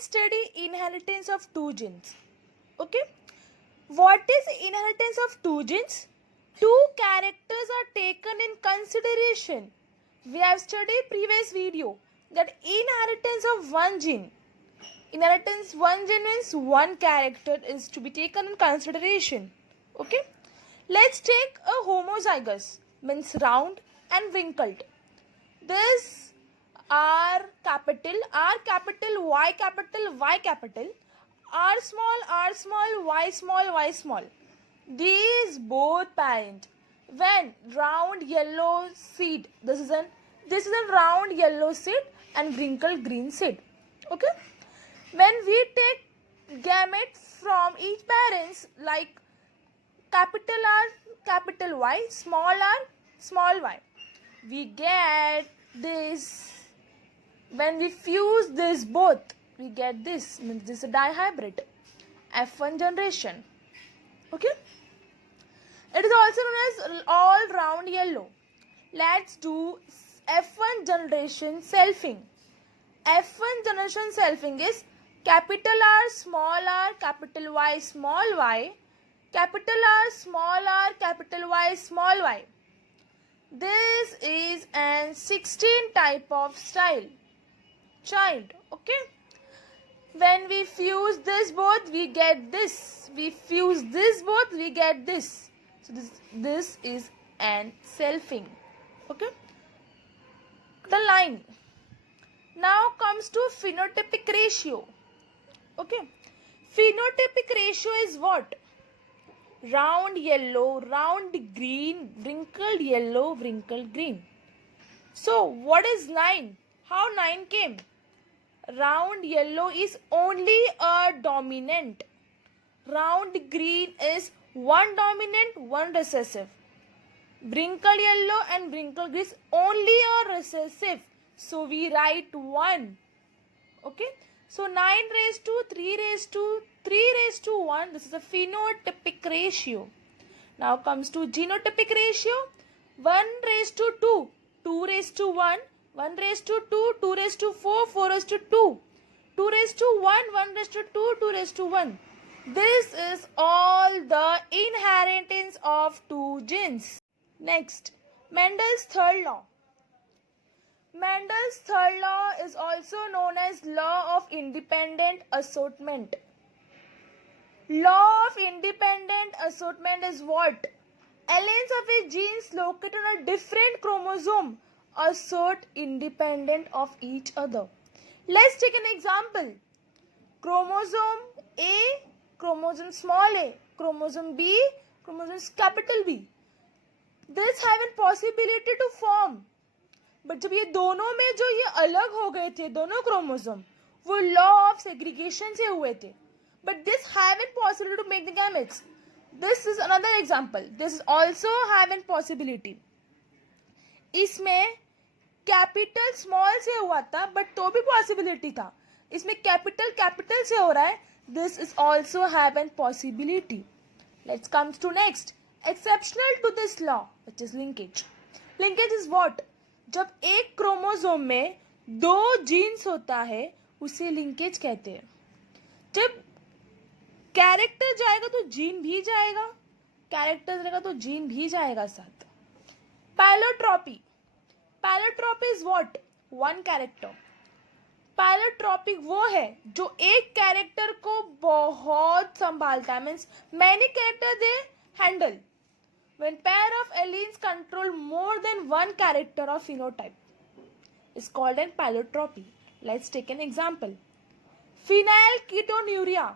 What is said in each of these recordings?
let's study inheritance of two genes. Okay, what is inheritance of two genes? Two characters are taken in consideration. We have studied previous video that inheritance of one gene. Inheritance one gene means one character is to be taken in consideration. Okay, let's take a homozygous means round and wrinkled. This R capital, Y capital, Y capital, R small, Y small. These both parent. When round yellow seed, this is a round yellow seed and wrinkled green seed. Okay. When we take gamete from each parents like capital R, capital Y, small y, we get this. When we fuse this both, we get this. Means this is a dihybrid F1 generation. Okay. It is also known as all round yellow. Let's do F1 generation selfing. F1 generation selfing is capital R, capital Y, capital R, capital Y, small y. This is an 16 type of child. Okay. When we fuse this both, we get this. We fuse this both, we get this. So this is an selfing. Okay. The line. Now comes to phenotypic ratio. Okay. Phenotypic ratio is what? Round yellow, round green, wrinkled yellow, wrinkled green. So what is 9? How 9 came? Round yellow is only a dominant. Round green is one dominant, one recessive. Wrinkled yellow and wrinkled green is only a recessive. So we write 1. Okay. So 9 raised to 3 raised to 1. This is a phenotypic ratio. Now comes to genotypic ratio. 1 raised to 2, 2 raised to 1, 1 raised to 2, 2 raised to 4, 4 raised to 2, 2 raised to 1, 1 raised to 2, 2 raised to 1. This is all the inheritance of two genes. Next, Mendel's third law. Mendel's third law is also known as law of independent assortment. Law of independent assortment is what? Alleles of a genes located on a different chromosome assort independent of each other. Let's take an example. Chromosome A, chromosome small a, chromosome B, chromosome capital B. This have a possibility to form. But जब ये दोनों में जो ये अलग हो गए थे दोनों क्रोमोसोम वो लॉ ऑफ सेग्रीगेशन से हुए थे but this have an possibility to make the gametes. This is another example. This also have an possibility. इसमें कैपिटल स्मॉल से हुआ था बट तो भी पॉसिबिलिटी था. इसमें कैपिटल से हो रहा है. This is also have an possibility. Let's comes to next exceptional to this law which is linkage. Linkage is what? जब एक क्रोमोसोम में दो जीन्स होता है उसे लिंकेज कहते हैं. जब कैरेक्टर जाएगा तो जीन भी जाएगा, कैरेक्टर जाएगा तो जीन भी जाएगा साथ. Pleiotropy. Pleiotropy is what? One character. Pleiotropy वो है जो एक कैरेक्टर को बहुत संभालता है. Means many character they handle. When pair of alleles control more than one character or phenotype is called an pallotropy. Let's take an example. Phenylketonuria.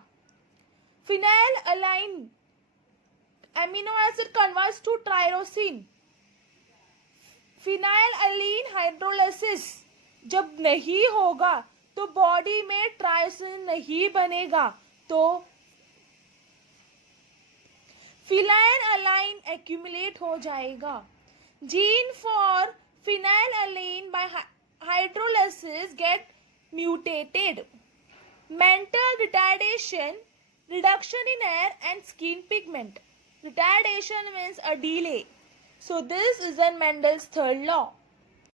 Phenylalanine amino acid converts to tyrosine. Phenylalanine hydrolysis जब नहीं होगा तो body में tyrosine नहीं बनेगा तो phenylalanine accumulate हो जाएगा. Gene for phenylalanine by hydrolysis get mutated. Mental retardation, reduction in hair and skin pigment. Retardation means a delay. So this is in Mendel's third law.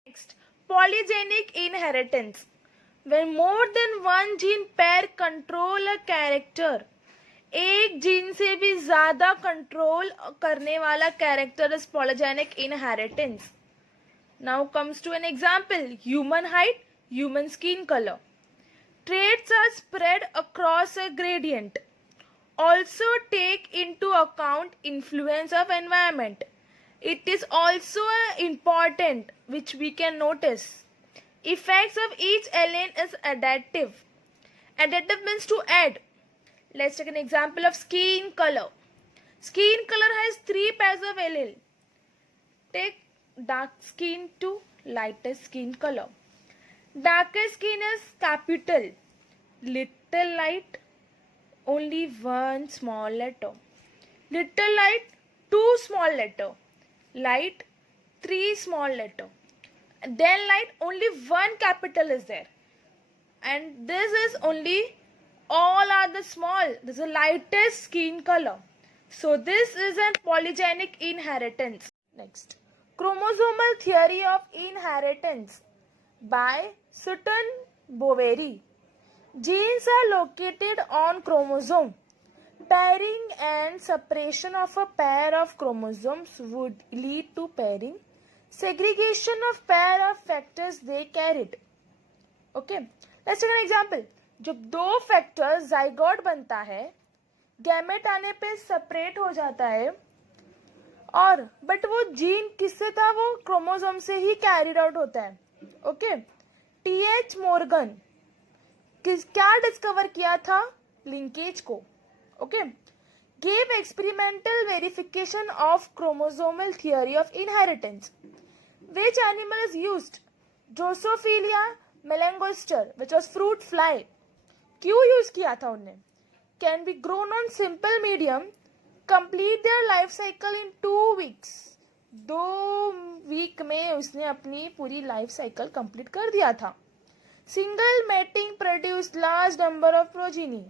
Next, polygenic inheritance. When more than one gene pair control a character, एक gene से भी ज्यादा control करने वाला character is polygenic inheritance. Now comes to an example: human height, human skin color. Traits are spread across a gradient. Also take into account influence of environment. It is also important which we can notice. Effects of each allele is adaptive. Adaptive means to add. Let's take an example of skin color. Skin color has 3 pairs of allele. Take dark skin to lighter skin color. Darker skin is capital. Little light, only one small letter. Little light, 2 small letter. Light, 3 small letter. Then light, only one capital is there. And this is only, all are the small. This is the lightest skin color. So this is a polygenic inheritance. Next, chromosomal theory of inheritance by Sutton Boveri. Genes are located on chromosome. Pairing and separation of a pair of chromosomes would lead to pairing. Segregation of pair of factors they carried. Okay, let's take an example. जब दो factor zygote बनता है, gamete आने पे separate हो जाता है, और बट वो जीन किससे था? वो क्रोमोसोम से ही कैरिड आउट होता है. ओके, टीएच मॉर्गन क्या डिस्कवर किया था? लिंकेज को. Okay, gave experimental verification of chromosomal theory of inheritance. Which animal is used? Drosophila melanogaster, which was fruit fly. क्यों यूज किया था उनने? Can be grown on simple medium, complete their life cycle in 2 weeks. 2 week में उसने अपनी पूरी life cycle complete कर दिया था. Single mating produce large number of progeny.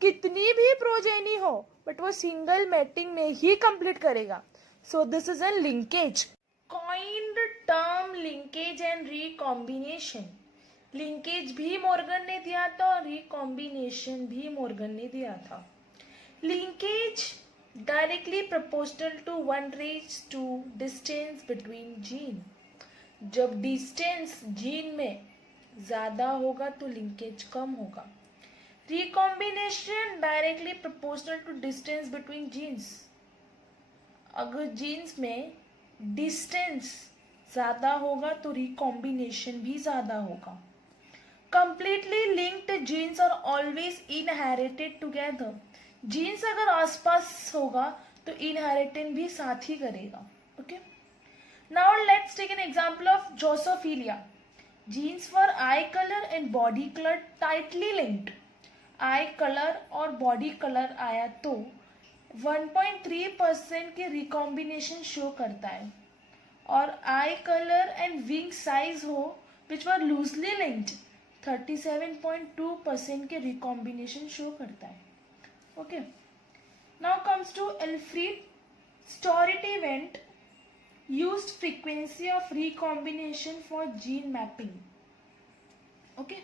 कितनी भी प्रोजेनी हो, बट वो सिंगल मेटिंग में ही कंप्लीट करेगा. So this is an linkage. Coined term linkage and recombination. Linkage भी मॉर्गन ने दिया था और रिकॉम्बिनेशन भी मॉर्गन ने दिया था. Linkage directly proportional to 1:2 distance between gene. जब डिस्टेंस जीन में ज्यादा होगा तो लिंकेज कम होगा. Recombination directly proportional to distance between genes. अगर जीन्स में डिस्टेंस ज्यादा होगा तो रिकॉम्बिनेशन भी ज्यादा होगा. Completely linked genes are always inherited together. Genes अगर आसपास होगा तो इनहेरिटेंस भी साथ ही करेगा. Okay, now let's take an example of drosophila. Genes for eye colour and body colour tightly linked. Eye colour और बॉडी कलर आया तो 1.3% के रिकॉम्बिनेशन शो करता है. और eye colour and wing size हो विच वर लूजली लिंक्ड, 37.2% के recombination show करता है. Okay, now comes to Alfred Sturtevant used frequency of recombination for gene mapping. Okay,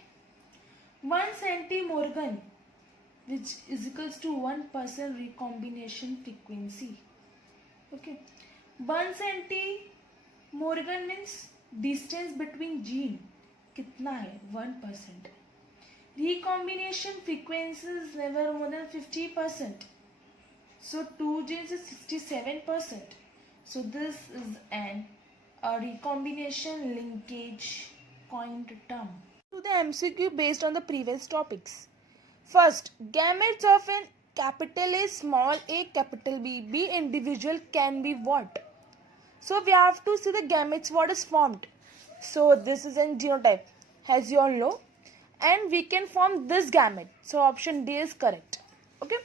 1 centimorgan which is equals to 1% recombination frequency. Okay, 1 centimorgan means distance between gene कितना है? 1%. Recombination frequency is never more than 50%. So 2 genes is 67%. So this is a recombination linkage coined term. To the MCQ based on the previous topics. First, gametes of an capital A, small a, capital B individual can be what? So we have to see the gametes what is formed. So this is a genotype, as you all know, and we can form this gamete. So option D is correct. Okay,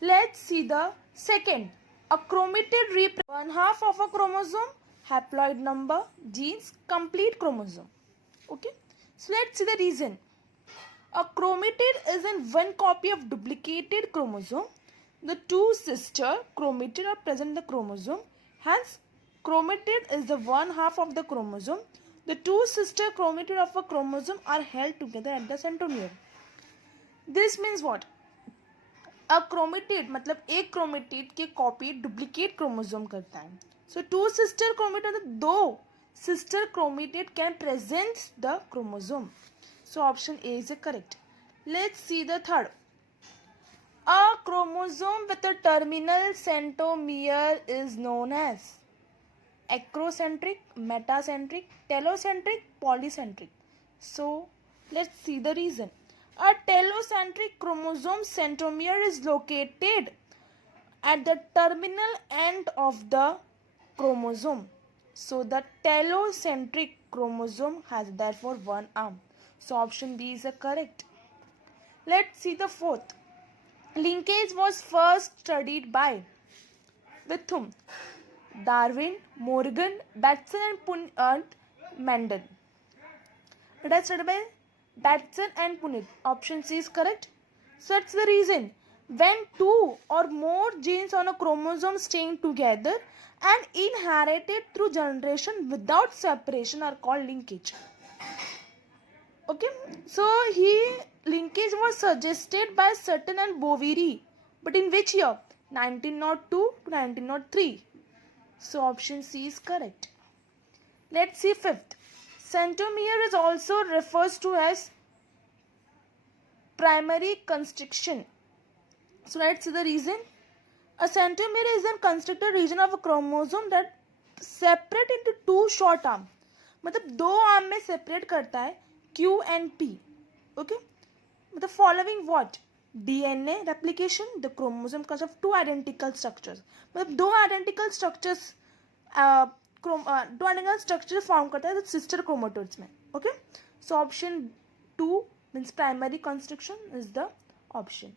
let's see the second. A chromatid represents 1/2 of a chromosome, haploid number, genes, complete chromosome. Okay, so let's see the reason. A chromatid is in one copy of duplicated chromosome. The two sister chromatid are present in the chromosome. Hence, chromatid is the 1/2 of the chromosome. The two sister chromatids of a chromosome are held together at the centromere. This means what? A chromatid मतलब एक chromatid की copy duplicate chromosome करता है. So two sister chromatid मतलब दो sister chromatid can present the chromosome. So option A is correct. Let's see the third. A chromosome with a terminal centromere is known as acrocentric, metacentric, telocentric, polycentric. So let's see the reason. A telocentric chromosome centromere is located at the terminal end of the chromosome. So the telocentric chromosome has therefore one arm. So option B is correct. Let's see the fourth. Linkage was first studied by with whom? Darwin, Morgan, Batson and Mendel. It is studied by Batson and Punnett. Option C is correct. So that's the reason. When two or more genes on a chromosome staying together and inherited through generation without separation are called linkage. Okay, so linkage was suggested by Sutton and Boveri, but in which year? 1902 to 1903. So option C is correct. Let's see fifth. Centromere is also refers to as primary constriction. So let's see the reason. A centromere is a constricted region of a chromosome that separate into two short arms. मतलब दो arm में separate करता है Q and P. Okay. The following what? DNA replication. The chromosome consists of two identical structures. मतलब दो identical structures दो identical structures form करता है sister chromatids में. Okay. So option 2 means primary constriction is the option.